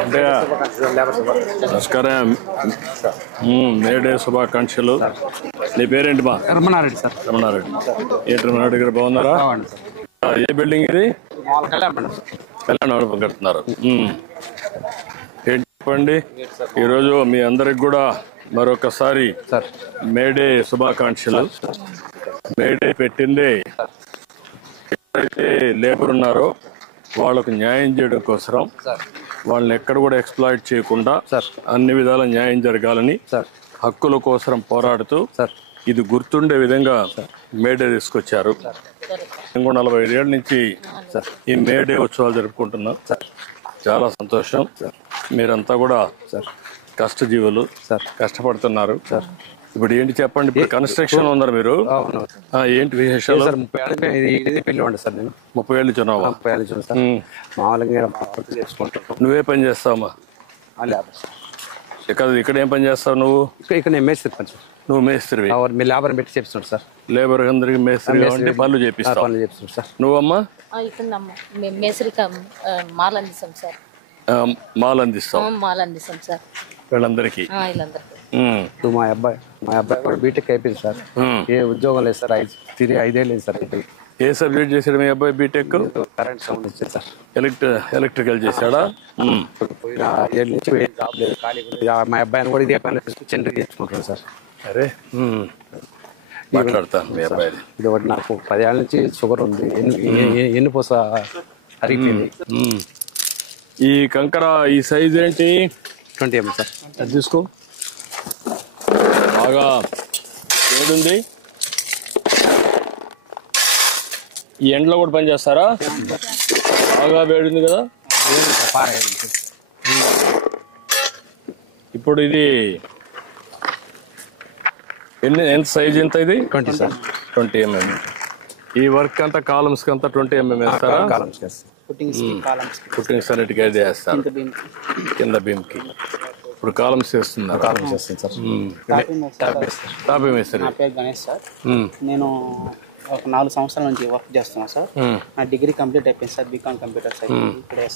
అంటే నమస్కారం, మేడే శుభాకాంక్షలు. నీ పేరేంటి మా? రమణారెడ్డి సార్. రమణారెడ్డి. ఏంటి రమణారెడ్డి గారు బాగున్నారా? ఏ బిల్డింగ్ ఇది? కళ్యాణ మండపం కడుతున్నారు. ఏంటి చెప్పండి. ఈరోజు మీ అందరికి కూడా మరొకసారి మేడే శుభాకాంక్షలు. మేడే పెట్టింది ఎవరైతే లేబర్ ఉన్నారో వాళ్ళకు న్యాయం చేయడం కోసం, వాళ్ళని ఎక్కడ కూడా ఎక్స్ప్లాయిట్ చేయకుండా అన్ని విధాల న్యాయం జరగాలని హక్కుల కోసం పోరాడుతూ ఇది గుర్తుండే విధంగా మేడే తీసుకొచ్చారు. 45 ఏళ్ళ నుంచి ఈ మేడే ఉత్సవాలు జరుపుకుంటున్నాం. చాలా సంతోషం. మీరంతా కూడా కష్టజీవులు, కష్టపడుతున్నారు. ఇప్పుడు ఏంటి చెప్పండి. ఇప్పుడు కన్స్ట్రక్షన్ ఉన్నారు మీరు, ఏంటి విశేషాలు? 30 ఏళ్ళు చున్నావా? నువ్వే పని చేస్తావమ్మా? ఇక్కడ ఏం పని చేస్తావు నువ్వు? ఇక్కడ మేస్త్రి పని. నువ్వు మేస్త్రివి? మీ లేబర్ పెట్టి చేపిస్తున్నాడు సార్. లేబర్ అందరికి మేస్త్రి అంటే పనులు చేపిస్తావు. నువ్వమ్మా? మాల్ అందిస్తావు వీళ్ళందరికీ. మా అబ్బాయి కూడా బీటెక్ అయిపోయింది సార్. ఏ ఉద్యోగం లేదు సార్. 5 ఏళ్ళు లేదు సార్. ఏ సబ్జెక్ట్ చేశాడు మీ అబ్బాయి? బీటెక్ కరెంట్ సంబంధం ఇచ్చారు సార్. ఎలక్ట్రికల్ చేశాడా? పోయిన 7 నుంచి జాబ్ లేదు, ఖాళీ. మా అబ్బాయిని కూడా ఇదే పని చెండు తెచ్చుకుంటారు సార్. అరే మాట్లాడతాను. మీ అబ్బాయి ఇది ఒకటి నాకు 10 ఏళ్ళ నుంచి షుగర్ ఉంది. ఎన్నుపూస అరిగిపోయింది. ఈ కంకర ఈ సైజ్ ఏంటి? 20 mm సార్. అది తీసుకో. బాగా ఏడుంది. ఈ ఎండలో కూడా పని చేస్తారా? బాగా వేడింది కదా. ఇప్పుడు ఇది ఎంత సైజ్ ఎంత? ఇది 20 సార్. 20 mm. ఈ వర్క్ అంతా కాలమ్స్ అంతా 20 mm వేస్తారా? పుట్టింగ్ సన్నిటికి అయితే వేస్తారు కింద బీమ్ కి. ఇప్పుడు కాలమ్స్ వేస్తున్నారు. సార్. టాపీ మేస్త్రి. నా పేరు గణేష్ సార్. నేను ఒక 4 సంవత్సరాల నుంచి వర్క్ చేస్తున్నా సార్. నా డిగ్రీ కంప్లీట్ అయిపోయింది సార్. BCom computer science. ఇప్పుడే